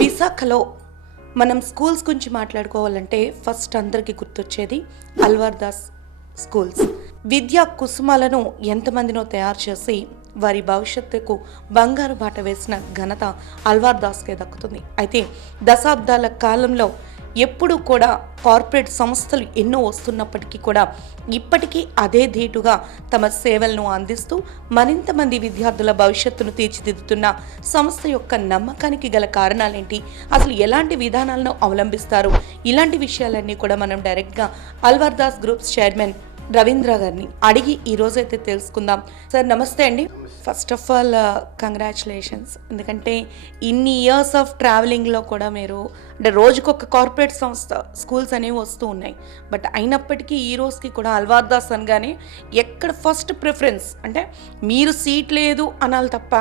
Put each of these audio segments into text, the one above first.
విశాఖలో మనం స్కూల్స్ గురించి మాట్లాడుకోవాలంటే ఫస్ట్ అందరికీ గుర్తొచ్చేది అల్వార్ దాస్ స్కూల్స్. విద్యా కుసుమాలను ఎంతమందినో తయారు చేసి వారి భవిష్యత్తుకు బంగారు బాట వేసిన ఘనత అల్వార్ దాస్కే దక్కుతుంది. అయితే దశాబ్దాల కాలంలో ఎప్పుడూ కూడా కార్పొరేట్ సంస్థలు ఎన్నో వస్తున్నప్పటికీ కూడా ఇప్పటికీ అదే ధీటుగా తమ సేవలను అందిస్తూ మరింత మంది విద్యార్థుల భవిష్యత్తును తీర్చిదిద్దుతున్న సంస్థ యొక్క నమ్మకానికి గల కారణాలేంటి, అసలు ఎలాంటి విధానాలను అవలంబిస్తారు, ఇలాంటి విషయాలన్నీ కూడా మనం డైరెక్ట్గా అల్వార్ దాస్ గ్రూప్స్ చైర్మన్ రవీంద్ర గారిని అడిగి ఈ రోజైతే తెలుసుకుందాం. సార్ నమస్తే అండి. First of all congratulations. ఎందుకంటే ఇన్ని ఇయర్స్ ఆఫ్ ట్రావెలింగ్లో కూడా మీరు అంటే రోజుకొక కార్పొరేట్ సంస్థ స్కూల్స్ అనేవి వస్తూ ఉన్నాయి. బట్ అయినప్పటికీ ఈ రోజుకి కూడా అల్వార్ దాస్ అనగానే ఎక్కడ ఫస్ట్ ప్రిఫరెన్స్ అంటే మీరు సీట్ లేదు అనాలి తప్ప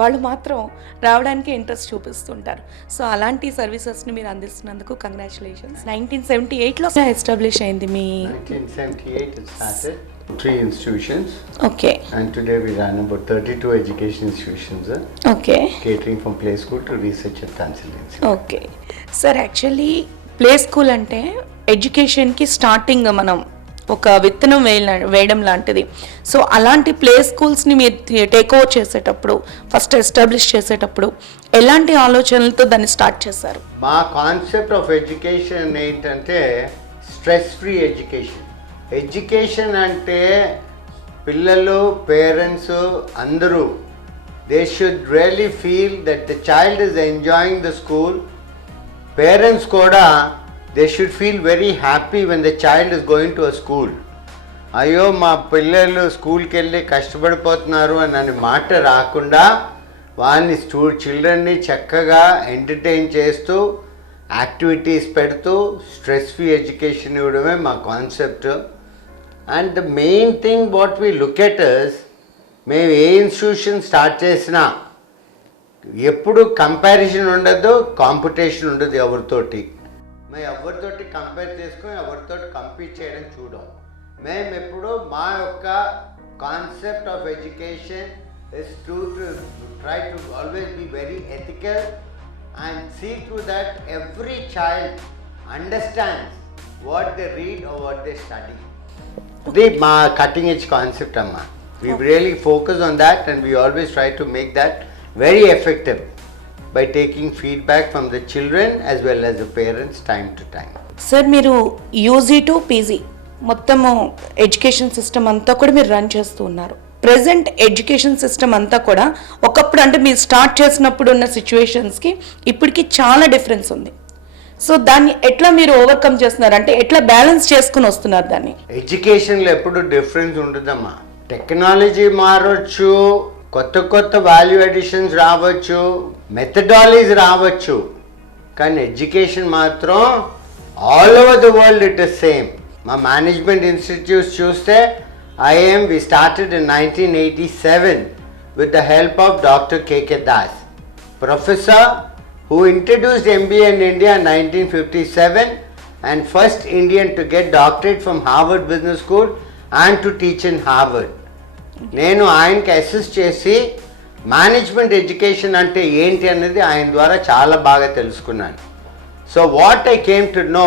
వాళ్ళు మాత్రం రావడానికి ఇంట్రెస్ట్ చూపిస్తుంటారు. సో అలాంటి సర్వీసెస్ని మీరు అందిస్తున్నందుకు కంగ్రాచులేషన్స్. 1978లో ఎస్టాబ్లిష్ అయింది మీ 1978 it started 3 institutions. Okay. And today we run about 32 education institutions. Okay. Catering from play school to research and consultancy. Okay. Sir actually play school అంటే ఎడ్యుకేషన్కి స్టార్టింగ్ మనం ఒక విత్తనం వేయడం లాంటిది. సో అలాంటి ప్లే స్కూల్స్ని మీరు టేక్ ఓవర్ చేసేటప్పుడు ఫస్ట్ ఎస్టాబ్లిష్ చేసేటప్పుడు ఎలాంటి ఆలోచనలతో దాన్ని స్టార్ట్ చేశారు? మా కాన్సెప్ట్ ఆఫ్ ఎడ్యుకేషన్ ఏంటంటే స్ట్రెస్ ఫ్రీ ఎడ్యుకేషన్. ఎడ్యుకేషన్ అంటే పిల్లలు పేరెంట్స్ అందరూ they should really feel that the child is enjoying the school. Parents కూడా they should feel very happy when the child is going to a school. అయ్యో మా పిల్లలు స్కూల్కి వెళ్ళి కష్టపడిపోతున్నారు అని మాట రాకుండా వాళ్ళని చిల్డ్రన్ని చక్కగా ఎంటర్టైన్ చేస్తూ యాక్టివిటీస్ పెడుతూ స్ట్రెస్ ఫ్రీ ఎడ్యుకేషన్ ఇవ్వడమే మా concept. And the main thing what we look at is, మేము ఏ ఇన్స్టిట్యూషన్ స్టార్ట్ చేసినా ఎప్పుడు కంపారిజన్ ఉండదు, కాంపిటీషన్ ఉండదు ఎవరితోటి. మేము ఎవరితోటి కంపేర్ చేసుకొని ఎవరితోటి కంపీట్ చేయడం చూడం. మేము ఎప్పుడు మా యొక్క concept of education is to try to always be very ethical and see to that every child understands what they read or what they study. ఇది మా కటింగ్ ఎడ్జ్ కాన్సెప్ట్ అమ్మా. We really focus on that and we always try to make that very effective by taking feedback from the children as well as the parents time to time. Sir మీరు UG to PG మొత్తము education system అంతా కూడా మీరు run చేస్తూ ఉన్నారు. Present education system అంతా కూడా ఒకప్పుడు అంటే మీరు స్టార్ట్ చేసినప్పుడు ఉన్న సిచ్యువేషన్స్కి ఇప్పటికి చాలా డిఫరెన్స్ ఉంది. సో దాన్ని ఎట్లా మీరు ఓవర్కమ్ చేస్తున్నారు, అంటే ఎట్లా బ్యాలెన్స్ చేసుకుని వస్తున్నారు దాన్ని? ఎడ్యుకేషన్లో ఎప్పుడు డిఫరెన్స్ ఉండదమ్మా. టెక్నాలజీ మారొచ్చు, కొత్త కొత్త వాల్యూ అడిషన్స్ రావచ్చు, మెథడాలజీస్ రావచ్చు, కానీ ఎడ్యుకేషన్ మాత్రం all over the world it is same. మా మేనేజ్మెంట్ ఇన్స్టిట్యూట్స్ చూస్తే IM we started in 1987 with the help of doctor KK Das, professor who introduced MBA in India in 1957 and first Indian to get doctorate from Harvard Business School and to teach in Harvard. నేను ఆయనకి assist చేసి management education అంటే ఏంటి అనేది ఆయన ద్వారా చాలా బాగా తెలుసుకున్నాను. So what I came to know,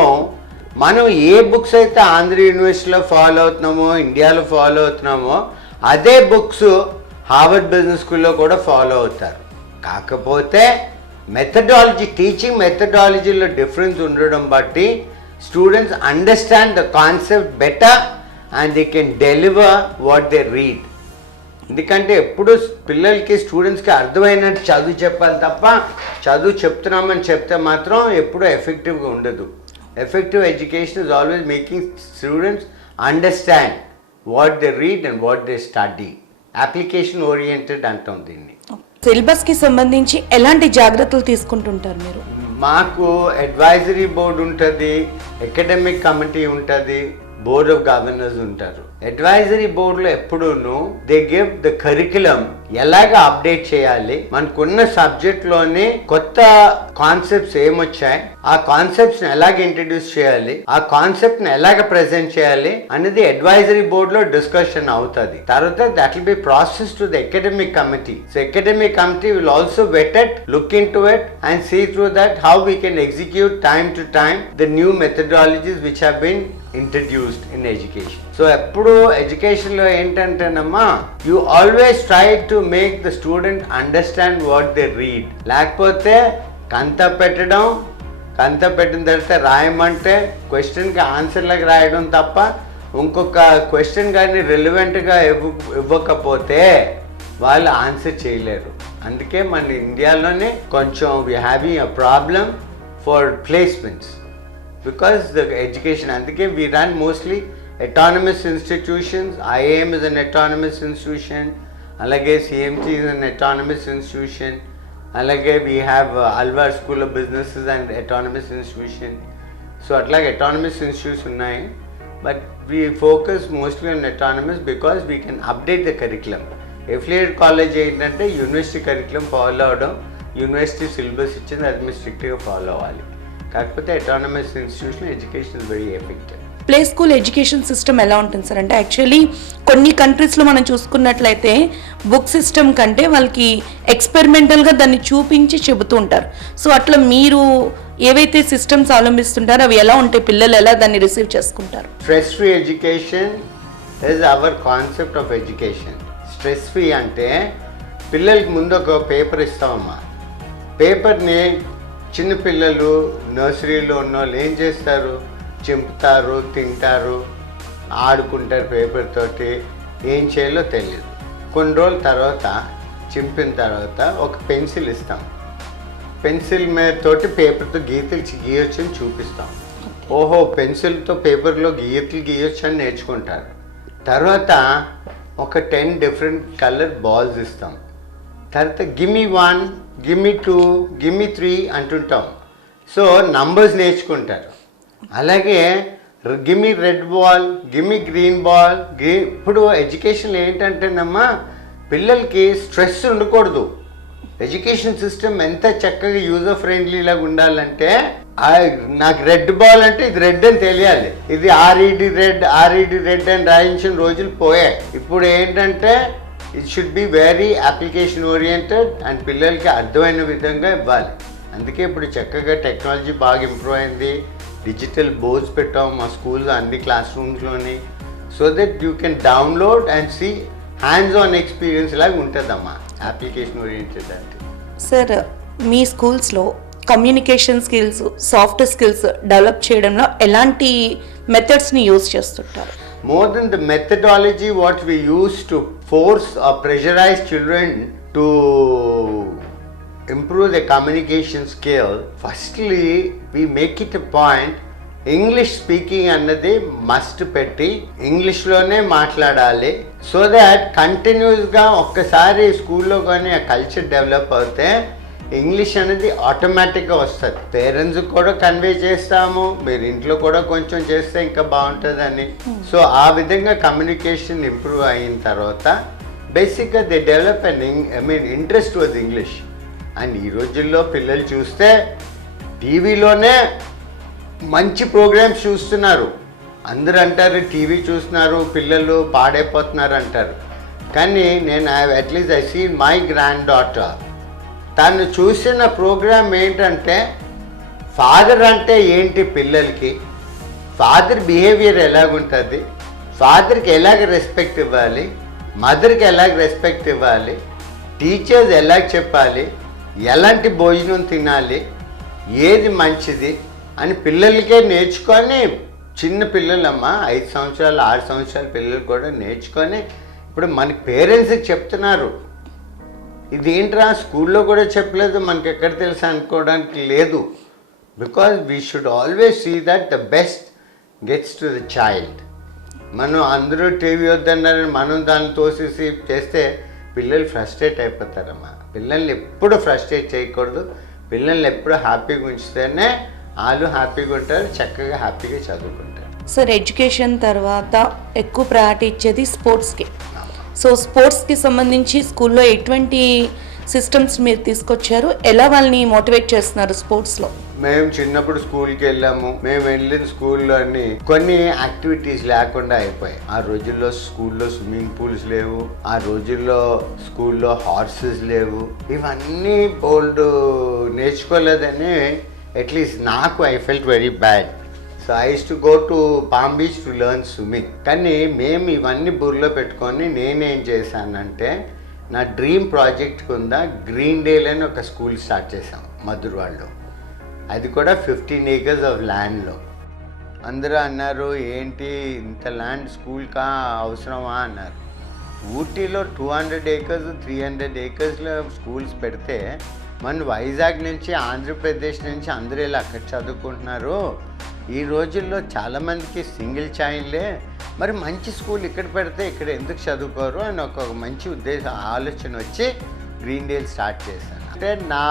మనం ఏ బుక్స్ అయితే ఆంధ్ర యూనివర్సిటీలో ఫాలో అవుతున్నామో, ఇండియాలో ఫాలో అవుతున్నామో, అదే బుక్స్ హార్వర్డ్ బిజినెస్ స్కూల్లో కూడా ఫాలో అవుతారు. కాకపోతే మెథడాలజీ, టీచింగ్ మెథడాలజీలో డిఫరెన్స్ ఉండడం బట్టి students understand the concept better and they can deliver what they read. ఎందుకంటే ఎప్పుడు పిల్లలకి స్టూడెంట్స్కి అర్థమైనట్టు చదువు చెప్పాలి తప్ప చదువు చెప్తున్నామని చెప్తే మాత్రం ఎప్పుడూ ఎఫెక్టివ్గా ఉండదు. Effective education is always making students understand what they read and what they study. Application oriented అంటాం దీన్ని. సిలబస్కి సంబంధించి ఎలాంటి జాగ్రత్తలు తీసుకుంటుంటారు మీరు? మాకు అడ్వైజరీ బోర్డు ఉంటుంది, అకాడమిక్ కమిటీ ఉంటుంది, బోర్డ్ ఆఫ్ గవర్నర్స్ ఉంటారు. అడ్వైజరీ బోర్డులో ఎప్పుడూను దే గివ్ ద కరికులం ఎలాగ అప్డేట్ చేయాలి, మనకున్న సబ్జెక్ట్లోని కొత్త కాన్సెప్ట్స్ ఏమొచ్చాయి, ఆ కాన్సెప్ట్స్ని ఎలాగ ఇంట్రడ్యూస్ చేయాలి, ఆ కాన్సెప్ట్ని ఎలాగ ప్రెజెంట్ చేయాలి అనేది అడ్వైజరీ బోర్డులో డిస్కషన్ అవుతుంది. తర్వాత that will be process to the academic committee. So academic committee will also vet it, look into it and see through that how we can execute time to time the new methodologies which have been introduced in education. So ఎప్పుడు education లో ఏంటంటేనమ్మా, you always try to make the student understand what they read. లేకపోతే కంత పెట్టిన తర్వాత రాయమంటే క్వశ్చన్కి answer లాగా రాయడం తప్ప ఇంకొక క్వశ్చన్ కానీ రిలవెంట్గా ఇవ్వకపోతే వాళ్ళు ఆన్సర్ చేయలేరు. అందుకే మన ఇండియాలోనే కొంచెం we having a problem for placements because the education, అందుకే we run mostly autonomous institutions. IIM is an autonomous institution, alage CMT is an autonomous institution, alage we have Alvar School of Businesses and autonomous institution. So atlage autonomous institutions unnai, but we focus mostly on autonomous because we can update the curriculum. Affiliate college ఏంటంటే university curriculum follow అవడం, university syllabus ఇచ్చింది అది మీరు స్ట్రిక్ట్గా follow అవ్వాలి. కాకపోతే autonomous institution education is very effective. Play school education system ఎలా ఉంటుంది సార్? అంటే యాక్చువల్లీ కొన్ని కంట్రీస్లో మనం చూసుకున్నట్లయితే బుక్ సిస్టమ్ కంటే వాళ్ళకి ఎక్స్పెరిమెంటల్గా దాన్ని చూపించి చెబుతూ ఉంటారు. సో అట్లా మీరు ఏవైతే సిస్టమ్స్ అవలంబిస్తుంటారో అవి ఎలా ఉంటాయి, పిల్లలు ఎలా దాన్ని రిసీవ్ చేసుకుంటారు? Stress free education is our concept of education. Stress free అంటే పిల్లలకి ముందు ఒక పేపర్ ఇస్తామమ్మా. పేపర్ని చిన్నపిల్లలు నర్సరీలో ఉన్న వాళ్ళు ఏం చేస్తారు, చింపుతారు, తింటారు, ఆడుకుంటారు పేపర్ తోటి, ఏం చేయాలో తెలియదు. కొన్ని రోజుల తర్వాత చింపిన తర్వాత ఒక పెన్సిల్ ఇస్తాం, పెన్సిల్ మీద తోటి పేపర్తో గీయొచ్చు అని చూపిస్తాం. ఓహో పెన్సిల్తో పేపర్లో గీయొచ్చు అని నేర్చుకుంటారు. తర్వాత ఒక 10 డిఫరెంట్ కలర్ బాల్స్ ఇస్తాం. తర్వాత గిమ్మి 1, గిమ్మి 2, గిమ్మి 3 అంటుంటాం. సో నంబర్స్ నేర్చుకుంటారు. అలాగే గిమ్మి రెడ్ బాల్, గిమ్మి గ్రీన్ బాల్. ఇప్పుడు ఎడ్యుకేషన్ ఏంటంటేనమ్మా, పిల్లలకి స్ట్రెస్ ఉండకూడదు. ఎడ్యుకేషన్ సిస్టమ్ ఎంత చక్కగా యూజర్ ఫ్రెండ్లీ లాగా ఉండాలంటే, నాకు రెడ్ బాల్ అంటే ఇది రెడ్ అని తెలియాలి, ఇది ఆర్ఈడి రెడ్ అని రాయించిన రోజులు పోయాయి. ఇప్పుడు ఏంటంటే it should be very application oriented and పిల్లలకి అర్థమైన విధంగా ఇవ్వాలి. అందుకే ఇప్పుడు చక్కగా టెక్నాలజీ బాగా ఇంప్రూవ్ అయింది. డిజిటల్ బోర్డ్స్ పెట్టాం మా స్కూల్లో అన్ని క్లాస్ రూమ్స్లోని. So that you can download and see hands on experience లాగా ఉంటుందమ్మా అప్లికేషన్ ఓరియంటెడ్ అంటే. సార్ మీ స్కూల్స్లో communication skills, soft skills develop చేయడంలో ఎలాంటి మెథడ్స్ని యూజ్ చేస్తుంటారు? More than the methodology, what we use to force or pressurize children to improve their communication skill, firstly we make it a point, English speaking అన్నది must పెట్టి ఇంగ్లీష్లోనే మాట్లాడాలి. So that కంటిన్యూస్గా ఒక్కసారి స్కూల్లో కానీ ఆ కల్చర్ డెవలప్ అవుతే ఇంగ్లీష్ అనేది ఆటోమేటిక్గా వస్తుంది. పేరెంట్స్కి కూడా కన్వే చేస్తాము, మీరు ఇంట్లో కూడా కొంచెం చేస్తే ఇంకా బాగుంటుందని. సో ఆ విధంగా కమ్యూనికేషన్ ఇంప్రూవ్ అయిన తర్వాత బేసిక్గా they develop interest was English. And ఈ రోజుల్లో పిల్లలు చూస్తే టీవీలోనే మంచి ప్రోగ్రామ్స్ చూస్తున్నారు. అందరూ అంటారు టీవీ చూస్తున్నారు పిల్లలు పాడైపోతున్నారు అంటారు. కానీ నేను at least I seen my grand daughter, తను చూసిన ప్రోగ్రామ్ ఏంటంటే ఫాదర్ అంటే ఏంటి పిల్లలకి, ఫాదర్ బిహేవియర్ ఎలాగుంటుంది, ఫాదర్కి ఎలాగ రెస్పెక్ట్ ఇవ్వాలి, మదర్కి ఎలాగ రెస్పెక్ట్ ఇవ్వాలి, టీచర్స్ ఎలాగ చెప్పాలి, ఎలాంటి భోజనం తినాలి, ఏది మంచిది అని పిల్లలకే నేర్చుకొని, చిన్న పిల్లలమ్మ 5 సంవత్సరాలు 6 సంవత్సరాల పిల్లలు కూడా నేర్చుకొని ఇప్పుడు మన పేరెంట్స్కి చెప్తున్నారు. ఇదేంట్రా స్కూల్లో కూడా చెప్పలేదు మనకి ఎక్కడ తెలుసు అనుకోవడానికి లేదు. Because we should always see that the best gets to the child. మనం అందరూ టీవీ వద్దన్నారని మనం దాన్ని తోసేసి చేస్తే పిల్లలు ఫ్రస్ట్రేట్ అయిపోతారమ్మా. పిల్లల్ని ఎప్పుడు ఫ్రస్ట్రేట్ చేయకూడదు. పిల్లల్ని ఎప్పుడు హ్యాపీగా ఉంచితేనే వాళ్ళు హ్యాపీగా ఉంటారు, చక్కగా హ్యాపీగా చదువుకుంటారు. సార్ ఎడ్యుకేషన్ తర్వాత ఎక్కువ ప్రయారిటీ ఇచ్చేది స్పోర్ట్స్కి. సో స్పోర్ట్స్కి సంబంధించి స్కూల్లో ఎటువంటి సిస్టమ్స్ మీరు తీసుకొచ్చారు, ఎలా వాళ్ళని మోటివేట్ చేస్తున్నారు స్పోర్ట్స్లో? మేము చిన్నప్పుడు స్కూల్కి వెళ్ళాము. మేము వెళ్ళిన స్కూల్లో అన్ని కొన్ని యాక్టివిటీస్ లేకుండా అయిపోయాయి. ఆ రోజుల్లో స్కూల్లో స్విమ్మింగ్ పూల్స్ లేవు, ఆ రోజుల్లో స్కూల్లో హార్సెస్ లేవు. ఇవన్నీ బోల్డ్ నేర్చుకోలేదని అట్లీస్ట్ నాకు I felt very bad. So I use to go to palm beach to learn swimming. కానీ మేము ఇవన్నీ బుర్రలో పెట్టుకొని నేనేం చేశానంటే, నా డ్రీమ్ ప్రాజెక్ట్ కింద గ్రీన్ డేల్ అని ఒక స్కూల్ స్టార్ట్ చేశాం మధురవాడలో. అది కూడా 15 acres ఆఫ్ ల్యాండ్లో. అందరూ అన్నారు, ఏంటి ఇంత ల్యాండ్ స్కూల్కా అవసరమా అన్నారు. ఊటీలో 200 acres 300 acresలో స్కూల్స్ పెడితే మన వైజాగ్ నుంచి ఆంధ్రప్రదేశ్ నుంచి అందరూ ఇలా అక్కడ చదువుకుంటున్నారు. ఈ రోజుల్లో చాలామందికి సింగిల్ చైల్డ్లే, మరి మంచి స్కూల్ ఇక్కడ పెడితే ఇక్కడ ఎందుకు చదువుకోరు అని ఒక మంచి ఆలోచన వచ్చి గ్రీన్ డేల్ స్టార్ట్ చేశాను. అంటే నా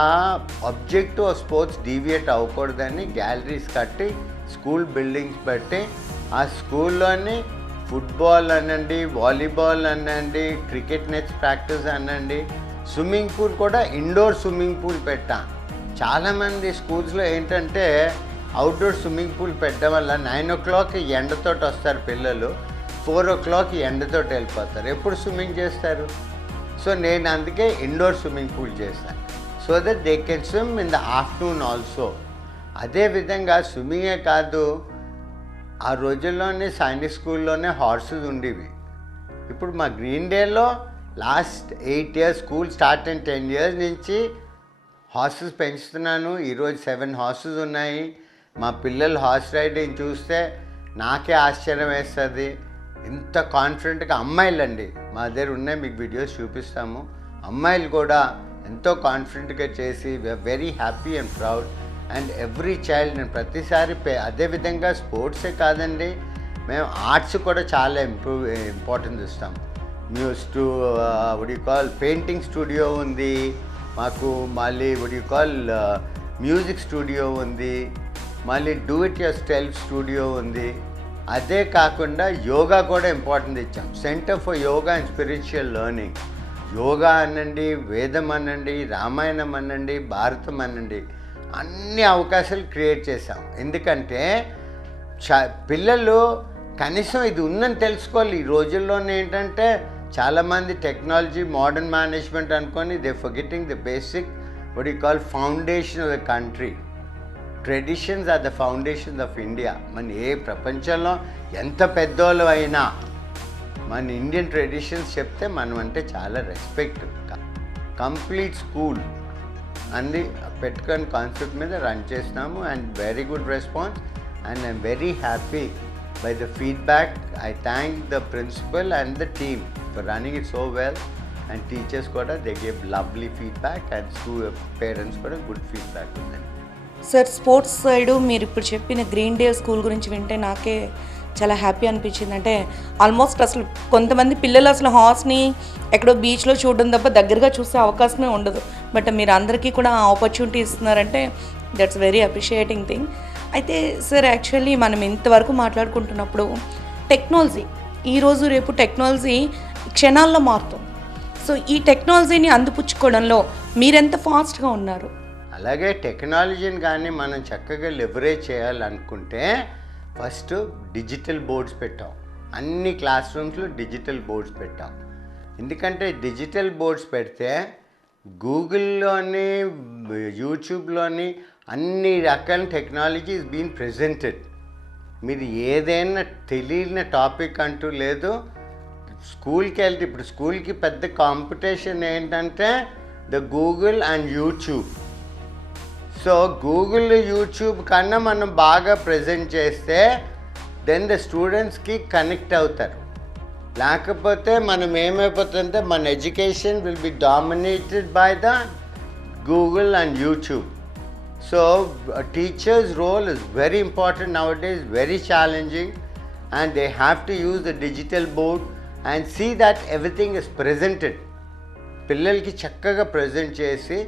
ఆబ్జెక్టివ్ స్పోర్ట్స్ డీవియేట్ అవ్వకూడదని గ్యాలరీస్ కట్టి స్కూల్ బిల్డింగ్స్ పెట్టి ఆ స్కూల్లోని ఫుట్బాల్ అనండి, వాలీబాల్ అనండి, క్రికెట్ నెట్స్ ప్రాక్టీస్ అనండి, స్విమ్మింగ్ పూల్ కూడా ఇండోర్ స్విమ్మింగ్ పూల్ పెట్టా. చాలామంది స్కూల్స్లో ఏంటంటే అవుట్డోర్ స్విమ్మింగ్ పూల్ పెట్టడం వల్ల 9 o'clock ఎండతోటి వస్తారు పిల్లలు, 4 o'clock ఎండతోటి వెళ్ళిపోతారు. ఎప్పుడు స్విమ్మింగ్ చేస్తారు? సో నేను అందుకే ఇండోర్ స్విమ్మింగ్ పూల్ చేశాను, so that they can swim in the afternoon also. అదేవిధంగా స్విమ్మింగే కాదు, ఆ రోజుల్లోనే సైనిక్ స్కూల్లోనే హార్సెస్ ఉండేవి. ఇప్పుడు మా గ్రీన్ డేలో లాస్ట్ 8 years స్కూల్ స్టార్ట్ అయిన 10 years నుంచి హార్సెస్ పెంచుతున్నాను. ఈరోజు 7 horses ఉన్నాయి. మా పిల్లలు హార్స్ రైడింగ్ చూస్తే నాకే ఆశ్చర్యం వేస్తుంది. ఇంత కాన్ఫిడెంట్గా అమ్మాయిలండి మా దగ్గర ఉన్నాయి, మీకు వీడియోస్ చూపిస్తాము. అమ్మాయిలు కూడా ఎంతో కాన్ఫిడెంట్గా చేసి we are very happy and proud. And every child నేను ప్రతిసారి అదేవిధంగా స్పోర్ట్సే కాదండి, మేము ఆర్ట్స్ కూడా చాలా ఇంపార్టెన్స్ ఇస్తాం. పెయింటింగ్ స్టూడియో ఉంది మాకు, మళ్ళీ మ్యూజిక్ స్టూడియో ఉంది, మళ్ళీ do it your self studio ఉంది. అదే కాకుండా యోగా కూడా ఇంపార్టెన్స్ ఇచ్చాం. Centre for yoga and spiritual learning. Yoga అనండి, వేదం అనండి, రామాయణం అనండి, భారతం అనండి, అన్ని అవకాశాలు క్రియేట్ చేశాం. ఎందుకంటే పిల్లలు కనీసం ఇది ఉందని తెలుసుకోవాలి. ఈ రోజుల్లోనే ఏంటంటే చాలామంది టెక్నాలజీ, మోడర్న్ మేనేజ్మెంట్ అనుకొని they forgetting the basic foundation of the country. Traditions are the foundations of India. మన ఏ ప్రపంచంలో ఎంత పెద్దోళ్ళు అయినా మన ఇండియన్ ట్రెడిషన్స్ చెప్తే మనం అంటే చాలా రెస్పెక్ట్. కంప్లీట్ స్కూల్ అన్ని పెట్టుకొని కాన్సెప్ట్ మీద రన్ చేస్తున్నాము. And very good response and I'm very happy by the feedback. I thank the principal and the team for running it so well, and teachers kuda they gave lovely feedback and school parents kuda good feedback with them. Sir, sports side మీరు ఇప్పుడు చెప్పిన green day school గురించి వింటే నాకే చాలా happy అనిపించింది. అంటే almost అసలు కొంతమంది పిల్లలు అసలు హార్స్ని ఎక్కడో బీచ్లో చూడడం తప్ప దగ్గరగా చూసే అవకాశమే ఉండదు. బట్ మీరు అందరికీ కూడా ఆపర్చునిటీ ఇస్తున్నారంటే దట్స్ వెరీ అప్రిషియేటింగ్ థింగ్. అయితే సార్, యాక్చువల్లీ మనం ఇంతవరకు మాట్లాడుకుంటున్నప్పుడు టెక్నాలజీ, ఈరోజు రేపు టెక్నాలజీ క్షణాల్లో మారుతుంది. సో ఈ టెక్నాలజీని అందిపుచ్చుకోవడంలో మీరెంత ఫాస్ట్గా ఉన్నారు? అలాగే టెక్నాలజీని కానీ మనం చక్కగా లెవరేజ్ చేయాలనుకుంటే ఫస్ట్ డిజిటల్ బోర్డ్స్ పెట్టాం. అన్ని క్లాస్ రూమ్స్లో డిజిటల్ బోర్డ్స్ పెట్టాం. ఎందుకంటే డిజిటల్ బోర్డ్స్ పెడితే గూగుల్లోని, యూట్యూబ్లోని అన్ని రకాల టెక్నాలజీ ఈజ్ బీన్ ప్రెజెంటెడ్. మీరు ఏదైనా తెలియని టాపిక్ అంటూ లేదు. స్కూల్కి వెళ్తే ఇప్పుడు స్కూల్కి పెద్ద కాంపిటీషన్ ఏంటంటే the Google and YouTube. So Google, YouTube కన్నా మనం బాగా ప్రజెంట్ చేస్తే దెన్ ద స్టూడెంట్స్కి కనెక్ట్ అవుతారు. లేకపోతే మనం ఏమైపోతుందంటే మన education will be dominated by the Google and YouTube. So a teacher's role is very important nowadays, very challenging, and they have to use the digital board and see that everything is presented. పిల్లలకి చక్కగా present చేసి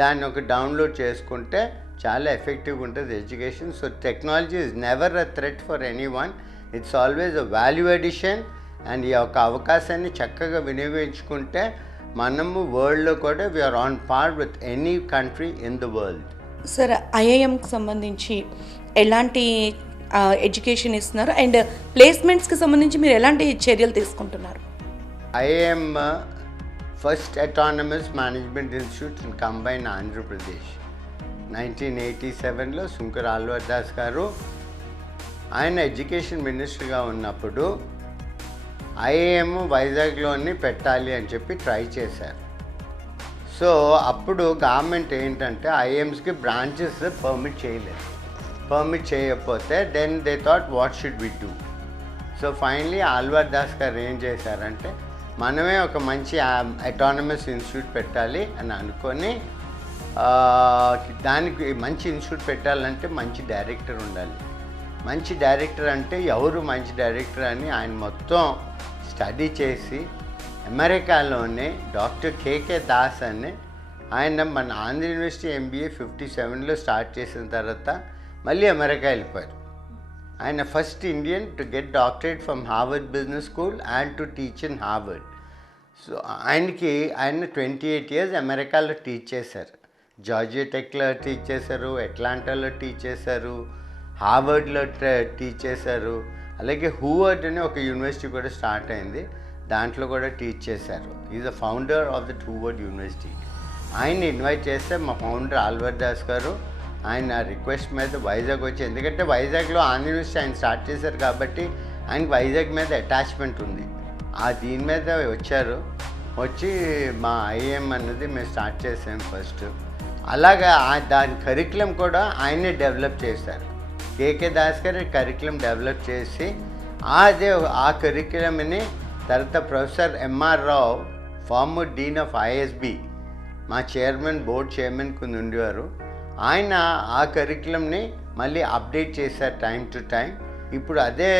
దాన్ని ఒక download చేసుకుంటే చాలా ఎఫెక్టివ్గా ఉంటుంది education. So technology is never a threat for any one. It's always a value addition and ఈ యొక్క అవకాశాన్ని చక్కగా వినియోగించుకుంటే మనము వరల్డ్లో కూడా we are on par with any country in the world. Sir, ఐఐఎంకి సంబంధించి ఎలాంటి ఎడ్యుకేషన్ ఇస్తున్నారు అండ్ ప్లేస్మెంట్స్కి సంబంధించి మీరు ఎలాంటి చర్యలు తీసుకుంటున్నారు? IIM first autonomous management institute in combine Andhra Pradesh. 1987లో Shankar Alwar Das గారు ఆయన ఎడ్యుకేషన్ మినిస్టర్గా ఉన్నప్పుడు ఐఐఎం వైజాగ్లోని పెట్టాలి అని చెప్పి ట్రై చేశారు. సో అప్పుడు గవర్నమెంట్ ఏంటంటే ఐఐఎమ్స్కి బ్రాంచెస్ పర్మిట్ చేయలేదు. పర్మిట్ చేయకపోతే then they thought what should we do. So finally Alwar Das గారు ఏం చేశారంటే మనమే ఒక మంచి అటానమస్ ఇన్స్టిట్యూట్ పెట్టాలి అని అనుకొని దానికి మంచి ఇన్స్టిట్యూట్ పెట్టాలంటే మంచి డైరెక్టర్ ఉండాలి. మంచి డైరెక్టర్ అంటే ఎవరు మంచి డైరెక్టర్ అని ఆయన మొత్తం స్టడీ చేసి అమెరికాలోనే డాక్టర్ కేకే దాస్ అని ఆయన మన ఆంధ్ర యూనివర్సిటీ ఎంబీఏ 57లో స్టార్ట్ చేసిన తర్వాత మళ్ళీ అమెరికా వెళ్ళిపోయారు. ఆయన first Indian to get doctorate from Harvard business school and to teach in Harvard. So ఆయన 28 years అమెరికాలో టీచ్ చేశారు. జార్జియా టెక్లో టీచ్ చేశారు, అట్లాంటాలో టీచ్ చేశారు, హార్వర్డ్లో టీచ్ చేశారు. అలాగే హూవర్డ్ అని ఒక యూనివర్సిటీ కూడా స్టార్ట్ అయింది, దాంట్లో కూడా టీచ్ చేశారు. Is the founder of the Harvard university. ఆయన్ని ఇన్వైట్ చేస్తే మా ఫౌండర్ అల్వార్ దాస్ గారు ఆయన రిక్వెస్ట్ మీద వైజాగ్ వచ్చి, ఎందుకంటే వైజాగ్లో ఆంధ్ర యూనివర్సిటీ ఆయన స్టార్ట్ చేశారు కాబట్టి ఆయనకి వైజాగ్ మీద అటాచ్మెంట్ ఉంది. దీని మీద వచ్చారు. వచ్చి మా ఐఏఎం అన్నది మేము స్టార్ట్ చేసాం ఫస్ట్. అలాగా దాని కరికులం కూడా ఆయనే డెవలప్ చేశారు. కేకే దాస్ గారు కరికులం డెవలప్ చేసి ఆ కరికులంని తర్వాత professor MR Rao, former dean of ISB, మా చైర్మన్ బోర్డ్ చైర్మన్ కింద ఉండేవారు. ఆయన ఆ కరికులంని మళ్ళీ అప్డేట్ చేశారు టైం టు టైం. ఇప్పుడు అదే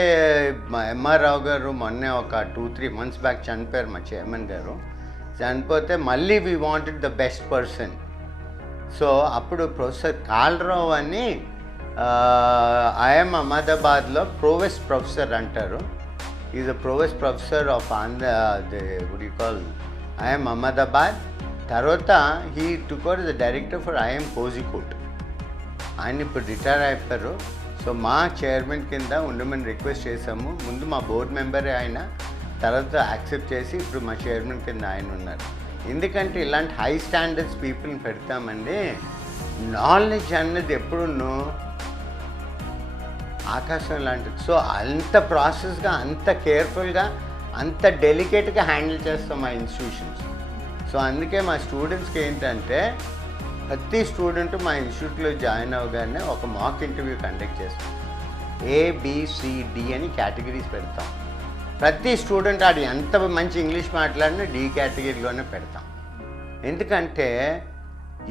ఎంఆర్ రావు గారు మొన్నే ఒక 2-3 months బ్యాక్ చనిపోయారు. మా చైర్మన్ గారు చనిపోతే మళ్ళీ we wanted the best person. So అప్పుడు ప్రొఫెసర్ కాలరావు అని ఐఎం అహ్మదాబాద్లో ప్రోవెస్ట్ ప్రొఫెసర్ అంటారు. Is a provost professor of IIM Ahmedabad. తర్వాత he took over the director for IIM Kozhikode. ఆయన ఇప్పుడు రిటైర్ అయిపోయారు. సో మా చైర్మన్ కింద ఉండమని రిక్వెస్ట్ చేసాము. ముందు మా బోర్డు మెంబరే ఆయన, తర్వాత యాక్సెప్ట్ చేసి ఇప్పుడు మా చైర్మన్ కింద ఆయన ఉన్నారు. ఎందుకంటే ఇలాంటి హై స్టాండర్డ్స్ పీపుల్ని పెడతామండి. నాలెడ్జ్ అన్నది ఎప్పుడున్నో ఆకాశం లాంటిది. సో అంత ప్రాసెస్గా, అంత కేర్ఫుల్గా, అంత డెలికేట్గా హ్యాండిల్ చేస్తాం మా ఇన్స్టిట్యూషన్స్. సో అందుకే మా స్టూడెంట్స్కి ఏంటంటే ప్రతి స్టూడెంట్ మా ఇన్స్టిట్యూట్లో జాయిన్ అవ్వగానే ఒక మాక్ ఇంటర్వ్యూ కండక్ట్ చేస్తాం. ABCD అని కేటగిరీస్ పెడతాం. ప్రతి స్టూడెంట్ ఆడు ఎంత మంచి ఇంగ్లీష్ మాట్లాడినా D కేటగిరీలోనే పెడతాం. ఎందుకంటే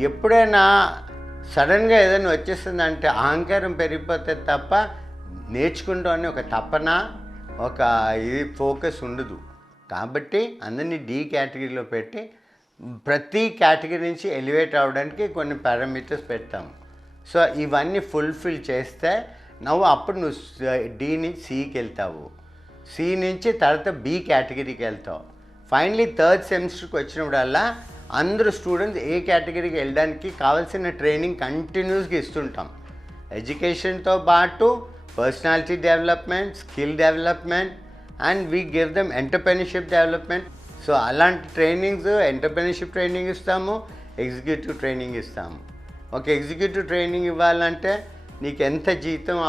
ఎప్పుడైనా సడన్గా ఏదైనా వచ్చేస్తుందంటే అహంకారం పెరిగిపోతే తప్ప నేర్చుకుంటాం అని ఒక తపన, ఒక ఇది ఫోకస్ ఉండదు. కాబట్టి అందరినీ D కేటగిరీలో పెట్టి ప్రతి కేటగిరీ నుంచి ఎలివేట్ అవ్వడానికి కొన్ని పారామీటర్స్ పెడతాము. సో ఇవన్నీ ఫుల్ఫిల్ చేస్తే అప్పుడు నువ్వు D నుంచి Cకి వెళ్తావు, C నుంచి తర్వాత B కేటగిరీకి వెళ్తావు. ఫైనలీ 3rd సెమిస్టర్కి వచ్చినప్పుడల్లా అందరూ స్టూడెంట్స్ ఏ కేటగిరీకి వెళ్ళడానికి కావాల్సిన ట్రైనింగ్ కంటిన్యూస్గా ఇస్తుంటాం. ఎడ్యుకేషన్తో పాటు personality development, skill development and we give them entrepreneurship development. So అలాంటి ట్రైనింగ్స్, ఎంటర్ప్రెన్యూర్షిప్ ట్రైనింగ్ ఇస్తాము, ఎగ్జిక్యూటివ్ ట్రైనింగ్ ఇస్తాము. ఒక ఎగ్జిక్యూటివ్ ట్రైనింగ్ ఇవ్వాలంటే నీకు ఎంత జీతం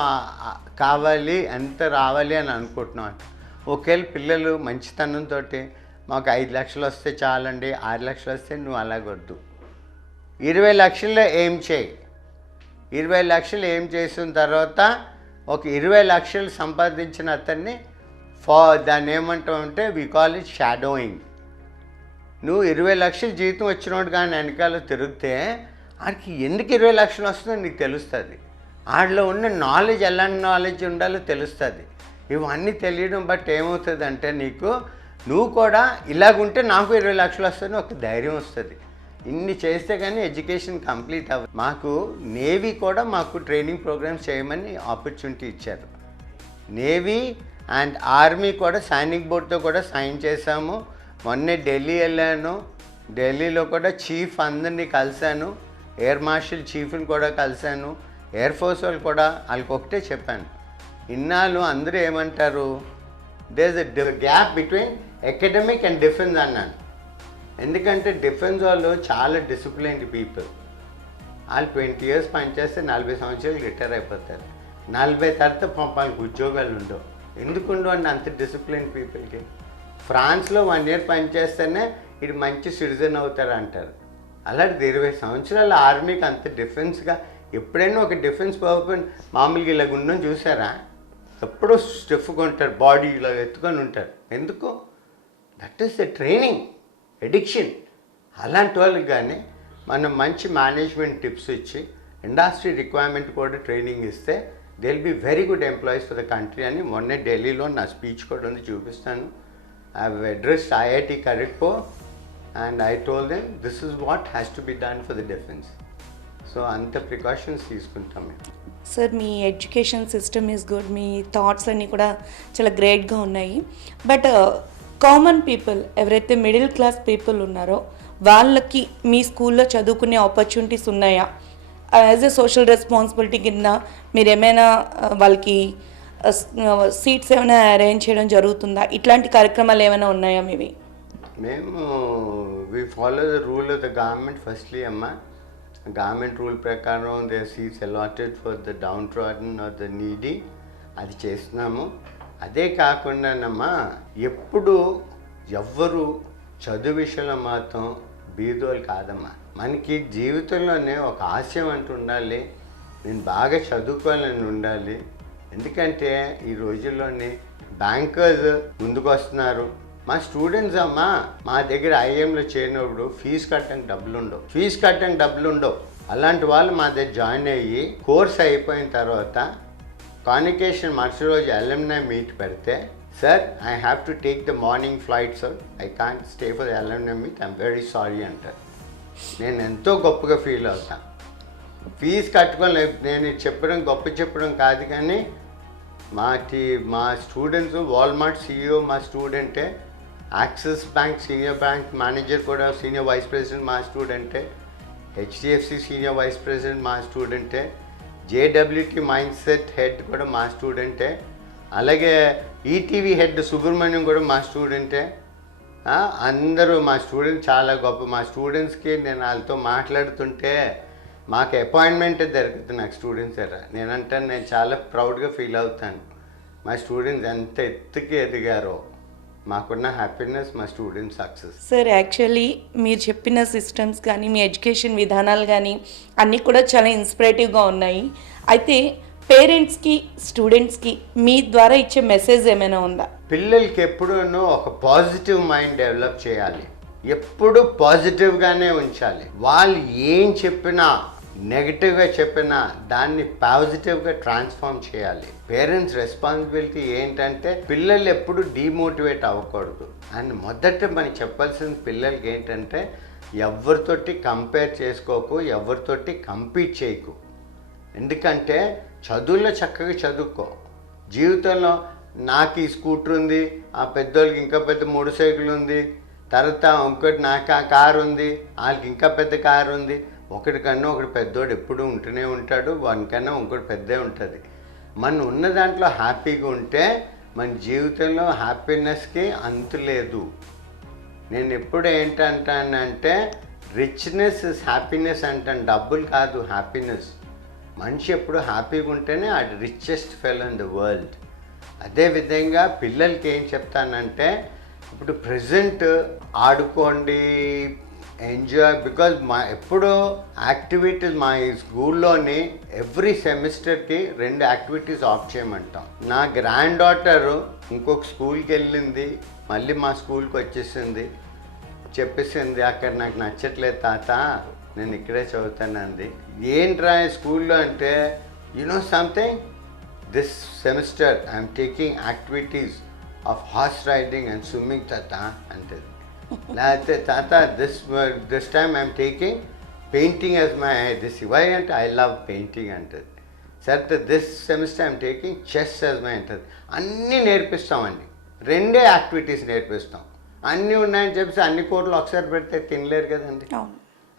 కావాలి, ఎంత రావాలి అని అనుకుంటున్నావు. ఒకవేళ పిల్లలు మంచితనంతో మాకు 5 లక్షలు వస్తే చాలండి, 6 లక్షలు వస్తే నువ్వు అలాగొద్దు, 20 లక్షల్లో ఏం చేయి. 20 లక్షలు ఏం చేసిన తర్వాత ఒక 20 లక్షలు సంపాదించిన అతన్ని దాన్ని ఏమంటామంటే వి కాల్ ఇట్ షాడోయింగ్. నువ్వు 20 లక్షలు జీతం వచ్చినోడు కానీ వెనకాల తిరిగితే ఆడికి ఎందుకు 20 లక్షలు వస్తుందో నీకు తెలుస్తుంది. ఆడిలో ఉన్న నాలెడ్జ్, ఎలాంటి నాలెడ్జ్ ఉండాలో తెలుస్తుంది. ఇవన్నీ తెలియడం బట్టి ఏమవుతుంది అంటే నువ్వు కూడా ఇలాగుంటే నాకు 20 లక్షలు వస్తుంది ఒక ధైర్యం వస్తుంది. ఇన్ని చేస్తే కానీ ఎడ్యుకేషన్ కంప్లీట్ అవ్వదు. మాకు నేవీ కూడా మాకు ట్రైనింగ్ ప్రోగ్రామ్స్ చేయమని ఆపర్చునిటీ ఇచ్చారు. నేవీ అండ్ ఆర్మీ కూడా సైనిక్ బోర్డ్తో కూడా సైన్ చేశాము. మొన్నే ఢిల్లీ వెళ్ళాను. ఢిల్లీలో కూడా చీఫ్ అందరినీ కలిశాను. ఎయిర్ మార్షల్ చీఫ్ని కూడా కలిశాను. ఎయిర్ ఫోర్స్ వాళ్ళు కూడా వాళ్ళకి ఒకటే చెప్పాను, ఇన్నాళ్ళు అందరూ ఏమంటారు, there is a gap between academic and defence అన్నాను. ఎందుకంటే డిఫెన్స్ వాళ్ళు చాలా డిసిప్లైన్డ్ పీపుల్. వాళ్ళు 20 years పనిచేస్తే 40 సంవత్సరాలు రిటైర్ అయిపోతారు. 40 తర్వాత వాళ్ళకి ఉద్యోగాలు ఉండవు. ఎందుకు ఉండవు అండి అంత డిసిప్లిన్ పీపుల్కి? ఫ్రాన్స్లో 1 year పనిచేస్తేనే ఇది మంచి సిటిజన్ అవుతారు అంటారు. అలాంటిది 20 సంవత్సరాల ఆర్మీకి అంత డిఫెన్స్గా ఎప్పుడైనా ఒక డిఫెన్స్ పర్పన్ మామూలుగా ఇలాగ ఉండడం చూసారా? ఎప్పుడూ స్టిఫ్గా ఉంటారు, బాడీ ఇలా ఎత్తుకొని ఉంటారు. ఎందుకు? That is the training, addiction. అలాంటి వాళ్ళకి కానీ మనం మంచి మేనేజ్మెంట్ టిప్స్ ఇచ్చి ఇండస్ట్రీ రిక్వైర్మెంట్ కూడా ట్రైనింగ్ ఇస్తే they will be very good employees for the country అని మొన్నే ఢిల్లీలో నా స్పీచ్ కూడా ఉంది, చూపిస్తాను. I have addressed IIT Kharagpur and I told them this is what has to be done for the defence. So అంత ప్రికాషన్స్ తీసుకుంటాం మేము. Sir, me education system is good, me thoughts అన్నీ కూడా చాలా గ్రేట్గా ఉన్నాయి. బట్ కామన్ పీపుల్ ఎవరైతే middle class people ఉన్నారో వాళ్ళకి మీ స్కూల్లో చదువుకునే ఆపర్చునిటీస్ ఉన్నాయా? యాజ్ ఎ సోషల్ రెస్పాన్సిబిలిటీ కింద మీరు ఏమైనా వాళ్ళకి సీట్స్ ఏమైనా అరేంజ్ చేయడం జరుగుతుందా? ఇట్లాంటి కార్యక్రమాలు ఏమైనా ఉన్నాయా మీవి? మేము we follow the rule of the government firstly అమ్మా. గవర్నమెంట్ రూల్ ప్రకారం they seats allotted for the downtrodden or the needy, అది చేస్తున్నాము. అదే కాకుండానమ్మా ఎప్పుడు ఎవ్వరు చదువు విషయంలో మాత్రం బీదోలు కాదమ్మా. మనకి జీవితంలోనే ఒక ఆశయం అంటూ ఉండాలి, నేను బాగా చదువుకోవాలని ఉండాలి. ఎందుకంటే ఈ రోజుల్లోని బ్యాంకర్స్ ముందుకు వస్తున్నారు. మా స్టూడెంట్స్ అమ్మా మా దగ్గర ఐఏఎంలో చేరినప్పుడు ఫీజు కట్టడానికి డబ్బులు ఉండవు. అలాంటి వాళ్ళు మా దగ్గర జాయిన్ అయ్యి కోర్స్ అయిపోయిన తర్వాత కాన్వకేషన్ మరుసటి రోజు అల్యూమినీ మీట్ పెడితే, sir I have to take the morning flight sir, I can't stay for the alumni meet, I'm very sorry అంటారు. నేను ఎంతో గొప్పగా ఫీల్ అవుతాను. ఫీజు కట్టుకోలేదు, నేను చెప్పడం కాదు, కానీ మా స్టూడెంట్స్, వాల్మార్ట్ CEO మా స్టూడెంటే, Axis bank senior bank manager కూడా సీనియర్ వైస్ ప్రెసిడెంట్ మా స్టూడెంటే, HDFC సీనియర్ వైస్ ప్రెసిడెంట్ మా స్టూడెంటే, JWT మైండ్ సెట్ హెడ్ కూడా మా స్టూడెంటే, అలాగే ఈటీవీ హెడ్ సుబ్రహ్మణ్యం కూడా మా స్టూడెంటే. అందరూ మా స్టూడెంట్స్ చాలా గొప్ప. మా స్టూడెంట్స్కి నేను వాళ్ళతో మాట్లాడుతుంటే మాకు అపాయింట్మెంటే దొరుకుతుంది నాకు స్టూడెంట్స్ ఎరా. నేను చాలా ప్రౌడ్గా ఫీల్ అవుతాను. మా స్టూడెంట్స్ ఎంత ఎత్తుకి ఎదిగారో, మాకున్న హ్యాపీనెస్ మా స్టూడెంట్ సక్సెస్. సార్, యాక్చువల్లీ మీరు చెప్పిన సిస్టమ్స్ కానీ మీ ఎడ్యుకేషన్ విధానాలు కానీ అన్నీ కూడా చాలా ఇన్స్పిరేటివ్గా ఉన్నాయి. అయితే పేరెంట్స్కి, స్టూడెంట్స్కి మీ ద్వారా ఇచ్చే మెసేజ్ ఏమైనా ఉందా? పిల్లలకి ఎప్పుడూ ఒక పాజిటివ్ మైండ్ డెవలప్ చేయాలి, ఎప్పుడు పాజిటివ్గానే ఉంచాలి. వాళ్ళు ఏం చెప్పినా, నెగిటివ్గా చెప్పినా దాన్ని పాజిటివ్గా ట్రాన్స్ఫార్మ్ చేయాలి. పేరెంట్స్ రెస్పాన్సిబిలిటీ ఏంటంటే పిల్లలు ఎప్పుడు డీమోటివేట్ అవ్వకూడదు. అండ్ మొదట మనం చెప్పాల్సిన పిల్లలకి ఏంటంటే ఎవరితోటి కంపేర్ చేసుకోకు, ఎవరితోటి కంపీట్ చేయకు. ఎందుకంటే చదువుల్లో చక్కగా చదువుకో. జీవితంలో నాకు ఈ స్కూటర్ ఉంది, ఆ పెద్దోళ్ళకి ఇంకా పెద్ద మోటార్ సైకిల్ ఉంది, తర్వాత ఇంకోటి నాకు ఆ కారు ఉంది, వాళ్ళకి ఇంకా పెద్ద కారు ఉంది. ఒకటికన్నా ఒకటి పెద్దోడు ఎప్పుడు ఉంటూనే ఉంటాడు, వానికన్నా ఇంకోటి పెద్దే ఉంటుంది. మనం ఉన్న దాంట్లో హ్యాపీగా ఉంటే మన జీవితంలో హ్యాపీనెస్కి అంతు లేదు. నేను ఎప్పుడు ఏంటంటానంటే రిచ్నెస్ ఇస్ హ్యాపీనెస్ అంటాను, డబ్బులు కాదు హ్యాపీనెస్. మనిషి ఎప్పుడు హ్యాపీగా ఉంటేనే ఆ richest fellow in the world. అదేవిధంగా పిల్లలకి ఏం చెప్తానంటే ఇప్పుడు ప్రజెంట్ ఆడుకోండి, ఎంజాయ్. బికాజ్ ఎప్పుడో యాక్టివిటీస్ మా ఈ స్కూల్లోని ఎవ్రీ సెమిస్టర్కి 2 యాక్టివిటీస్ ఆఫ్ చేయమంటాం. నా గ్రాండ్ డాటర్ ఇంకొక స్కూల్కి వెళ్ళింది, మళ్ళీ మా స్కూల్కి వచ్చేసింది. చెప్పేసింది అక్కడ నాకు నచ్చట్లేదు తాత, నేను ఇక్కడే చదువుతానంది. ఏంట్రా స్కూల్లో అంటే, something this semester I'm taking activities of horse riding and swimming తాత అంటది. లేకపోతే తాత this time I'm taking painting as my this why అంటే ఐ లవ్ పెయింటింగ్ అంటది. Sir this semester I'm taking chess as my inter. అన్నీ నేర్పిస్తామండి, 2 activities నేర్పిస్తాం. అన్నీ ఉన్నాయని చెప్పేసి అన్ని కోట్లు ఒకసారి పెడితే తినలేరు కదండి.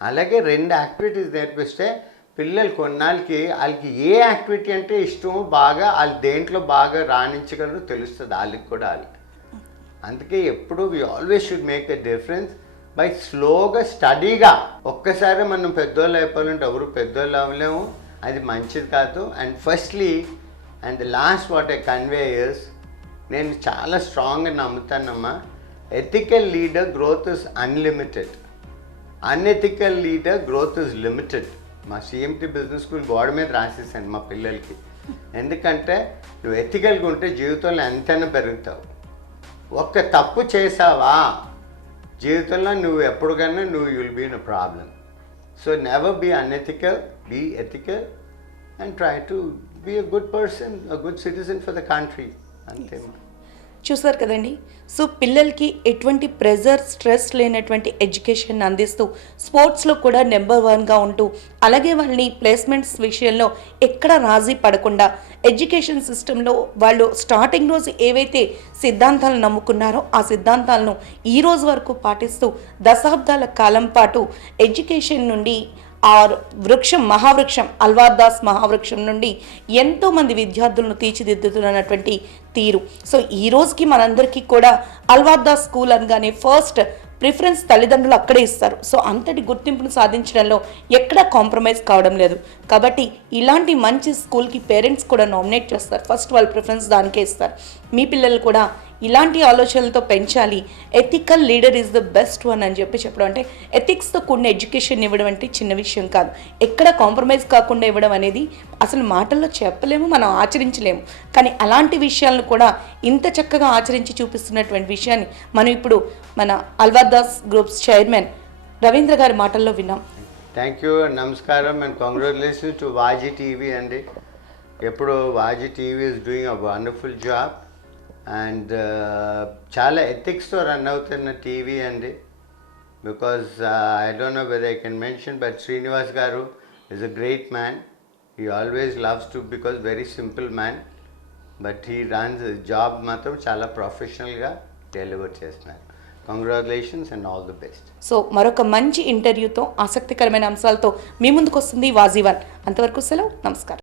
అలాగే 2 యాక్టివిటీస్ నేర్పిస్తే పిల్లలు కొన్నాళ్ళకి వాళ్ళకి ఏ యాక్టివిటీ అంటే ఇష్టమో బాగా వాళ్ళు దేంట్లో బాగా రాణించగలరో తెలుస్తుంది వాళ్ళకి కూడా. వాళ్ళకి అందుకే ఎప్పుడు we always should make a difference by స్లోగా స్టడీగా. ఒక్కసారి మనం పెద్దోళ్ళు అయిపోవాలంటే ఎవరు పెద్దోళ్ళు అవ్వలేము, అది మంచిది కాదు. And firstly and the last what I convey years, నేను చాలా స్ట్రాంగ్గా నమ్ముతానమ్మా, ethical leader growth is unlimited, unethical leader growth is limited. మా సిఎంటి బిజినెస్ స్కూల్ బోర్డు మీద రాసేసాను మా పిల్లలకి. ఎందుకంటే నువ్వు ఎథికల్గా ఉంటే జీవితంలో ఎంతైనా పెరుగుతావు. ఒక్క తప్పు చేసావా జీవితంలో నువ్వు ఎప్పటికైనా నువ్వు will be in a problem. So never be unethical, be ethical and try to be a good person, a good citizen for the country. అంతే. చూసారు కదండి. సో పిల్లలకి ఎటువంటి ప్రెజర్, స్ట్రెస్ లేనటువంటి ఎడ్యుకేషన్ అందిస్తూ స్పోర్ట్స్లో కూడా నెంబర్ 1గా ఉంటూ, అలాగే వాళ్ళని ప్లేస్మెంట్స్ విషయంలో ఎక్కడ రాజీ పడకుండా ఎడ్యుకేషన్ సిస్టంలో వాళ్ళు స్టార్టింగ్ రోజు ఏవైతే సిద్ధాంతాలను నమ్ముకున్నారో ఆ సిద్ధాంతాలను ఈ రోజు వరకు పాటిస్తూ దశాబ్దాల కాలం పాటు ఎడ్యుకేషన్ నుండి ఆ వృక్షం, మహావృక్షం, అల్వార్ దాస్ మహావృక్షం నుండి ఎంతోమంది విద్యార్థులను తీర్చిదిద్దుతున్నటువంటి తీరు. సో ఈ రోజుకి మనందరికీ కూడా అల్వార్ దాస్ స్కూల్ అనగానే ఫస్ట్ ప్రిఫరెన్స్ తల్లిదండ్రులు అక్కడే ఇస్తారు. సో అంతటి గుర్తింపును సాధించడంలో ఎక్కడా కాంప్రమైజ్ కావడం లేదు. కాబట్టి ఇలాంటి మంచి స్కూల్కి పేరెంట్స్ కూడా నామినేట్ చేస్తారు, ఫస్ట్ వాళ్ళ ప్రిఫరెన్స్ దానికే ఇస్తారు. మీ పిల్లలు కూడా ఇలాంటి ఆలోచనలతో పెంచాలి. Ethical leader is the best one అని చెప్పడం, అంటే ఎథిక్స్తో కూడిన ఎడ్యుకేషన్ ఇవ్వడం అంటే చిన్న విషయం కాదు. ఎక్కడ కాంప్రమైజ్ కాకుండా ఇవ్వడం అనేది అసలు మాటల్లో చెప్పలేము, మనం ఆచరించలేము. కానీ అలాంటి విషయాలను కూడా ఇంత చక్కగా ఆచరించి చూపిస్తున్నటువంటి విషయాన్ని మనం ఇప్పుడు మన అల్వార్ దాస్ గ్రూప్స్ చైర్మన్ రవీంద్ర గారి మాటల్లో విన్నాం. థ్యాంక్ యూ, నమస్కారం and congratulations to Vaaji TV అండి. ఎప్పుడు Vaaji TV is doing a wonderful job and చాలా ఎథిక్స్తో రన్ అవుతున్న టీవీ అండి. Because I don't know whether I can mention, but Srinivas గారు is a great man. He always loves to, because very simple man, but he runs job మాత్రం చాలా ప్రొఫెషనల్గా deliver చేస్తున్నారు. Congratulations and all the best. So మరొక మంచి ఇంటర్వ్యూతో, ఆసక్తికరమైన అంశాలతో మీ ముందుకు వస్తుంది వాజీ1. అంతవరకు సెలవు, నమస్కారం.